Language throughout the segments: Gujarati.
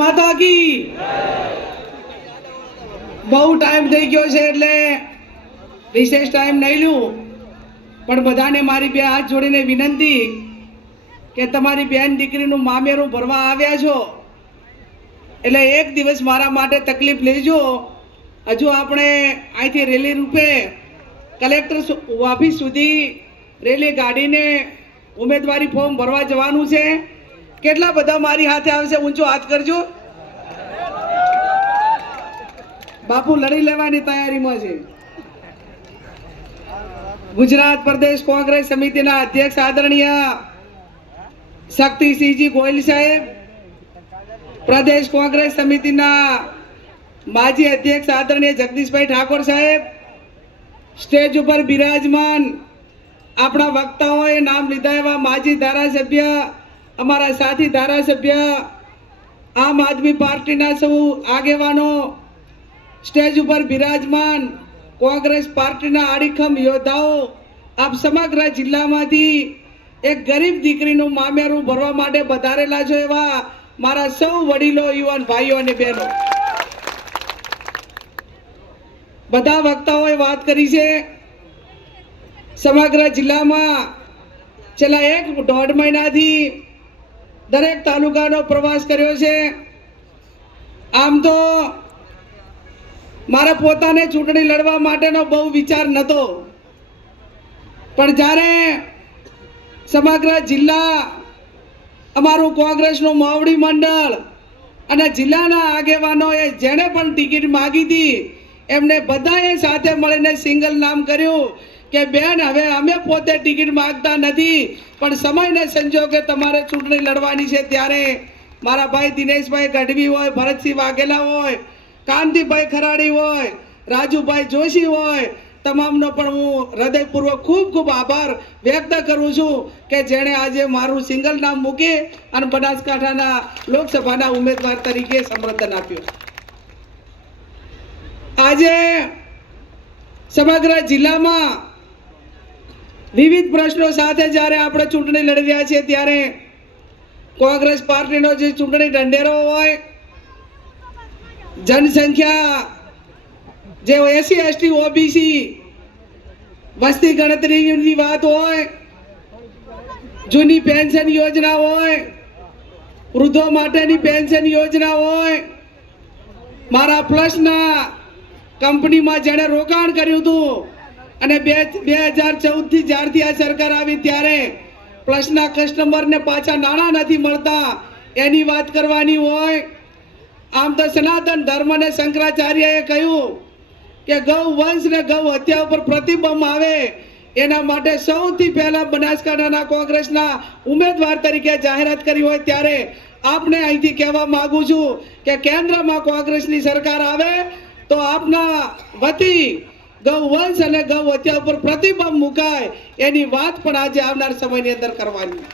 માતા કી બહુ ટાઈમ થઈ ગયો છે એટલે રિસેસ ટાઈમ નહીં લ્યું, પણ બધાને મારી બે હાથ જોડીને વિનંતી કે તમારી બેન દીકરીનું મામેરું ભરવા આવ્યા છો એટલે એક દિવસ મારા માટે તકલીફ લેજો. હજુ આપણે અહીંથી રેલી રૂપે કલેક્ટર ઓફિસ સુધી રેલી ગાડીને ઉમેદવારી ફોર્મ ભરવા જવાનું છે. કેટલા બધા મારી હાથે આવશે? ઊંચો હાથ કરજો. બાપુ લડી લેવાની તૈયારીમાં છે. ગુજરાત પ્રદેશ કોંગ્રેસ સમિતિના અધ્યક્ષ આદરણીય શક્તિસિંહજી ગોયલ સાહેબ, પ્રદેશ કોંગ્રેસ સમિતિના માજી અધ્યક્ષ આદરણીય જગદીશભાઈ ઠાકોર સાહેબ, સ્ટેજ ઉપર બિરાજમાન આપણા વક્તાઓએ નામ લીધા એવા માજી ધારાસભ્ય, અમારા સાથી ધારાસભ્ય, આમ આદમી પાર્ટીના સૌ આગેવાનો, સ્ટેજ ઉપર બિરાજમાન કોંગ્રેસ પાર્ટીના આડીખમ યોદ્ધાઓ, આપ સમગ્ર જિલ્લામાંથી એક ગરીબ દીકરીનું મામેરું ભરવા માટે વધારેલા છો એવા મારા સૌ વડીલો, યુવાન ભાઈઓ અને બહેનો, બધા વક્તાઓએ વાત કરી છે. સમગ્ર જિલ્લામાં છેલ્લા 1.5 મહિનાથી દરેક તાલુકાનો પ્રવાસ કર્યો છે. આમ તો મારા પોતાને ચૂંટણી લડવા માટેનો બહુ વિચાર નહોતો, પણ જ્યારે સમગ્ર જિલ્લા, અમારું કોંગ્રેસનું મોવડી મંડળ અને જિલ્લાના આગેવાનોએ જેણે પણ ટિકિટ માગી હતી એમને બધાએ સાથે મળીને સિંગલ નામ કર્યું કે બેન, હવે અમે પોતે ટિકિટ માગતા નથી, પણ સમયને સંજોગે તમારે ચૂંટણી લડવાની છે. ત્યારે મારા ભાઈ દિનેશભાઈ ગઢવી હોય, ભરતસિંહ વાઘેલા હોય, કાંતિભાઈ ખરાડી હોય, રાજુભાઈ જોશી હોય, તમામનો પણ હું હૃદયપૂર્વક ખૂબ ખૂબ આભાર વ્યક્ત કરું છું કે જેણે આજે મારું સિંગલ નામ મૂકી અને બનાસકાંઠાના લોકસભાના ઉમેદવાર તરીકે સમર્થન આપ્યું. આજે સમગ્ર જિલ્લામાં વિવિધ પ્રશ્નો સાથે જ્યારે આપણે ચૂંટણી લડી રહ્યા છીએ ત્યારે કોંગ્રેસ પાર્ટીનો જે ચૂંટણી ઢંઢેરો હોય, જનસંખ્યા જે SC ST OBC વસ્તી ગણતરીની વાત હોય, જૂની પેન્શન યોજના હોય, વૃદ્ધો માટેની પેન્શન યોજના હોય, મારા પ્લસના કંપનીમાં જેણે રોકાણ કર્યું હતું અને 2014થી જ્યારથી આ સરકાર આવી ત્યારે પ્લસના કસ્ટમરને પાછા નાણાં નથી મળતા એની વાત કરવાની હોય. આમ તો સનાતન ધર્મ અને શંકરાચાર્યએ કહ્યું કે ગૌ વંશ ને ગૌ હત્યા ઉપર પ્રતિબંધ આવે એના માટે સૌથી પહેલા બનાસકાંઠાના કોંગ્રેસના ઉમેદવાર તરીકે જાહેરાત કરી હોય ત્યારે આપને અહીંથી કહેવા માંગુ છું કે કેન્દ્રમાં કોંગ્રેસની સરકાર આવે તો આપના વતી ગૌ વંશ અને ગૌ હત્યા ઉપર પ્રતિબંધ મુકાય એની વાત પણ આજે આવનાર સમયની અંદર કરવાની.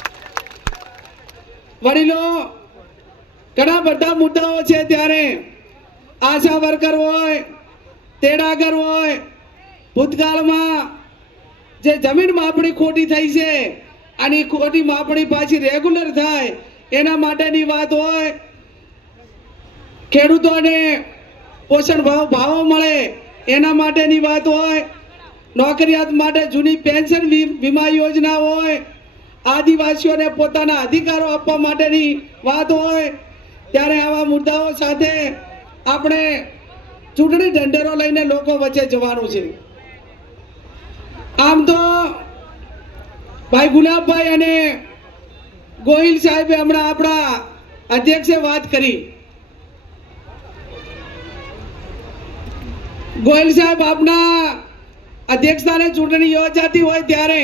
વડીલો, ઘણા બધા મુદ્દાઓ છે ત્યારે આશા વર્કર હોય, તેડાગર હોય, ભૂતકાળમાં જે જમીન માપણી ખોટી થઈ છે અને ખોટી માપણી પાછી રેગ્યુલર થાય એના માટેની વાત હોય, ખેડૂતોને પોષણ ભાવો મળે એના માટેની વાત હોય, નોકરિયાત માટે જૂની પેન્શન વીમા યોજના હોય, આદિવાસીઓને પોતાના અધિકારો આપવા માટેની વાત હોય, ત્યારે આવા મુદ્દાઓ સાથે આપણે ચૂંટણી ઢંઢેરો લઈને લોકો વચ્ચે જવાનું છે. આમ તો ભાઈ ગુલાબભાઈ અને ગોહિલ સાહેબે હમણાં આપણા અધ્યક્ષે વાત કરી. ગોહિલ સાહેબ, આપના અધ્યક્ષતાને ચૂંટણી યોજાતી હોય ત્યારે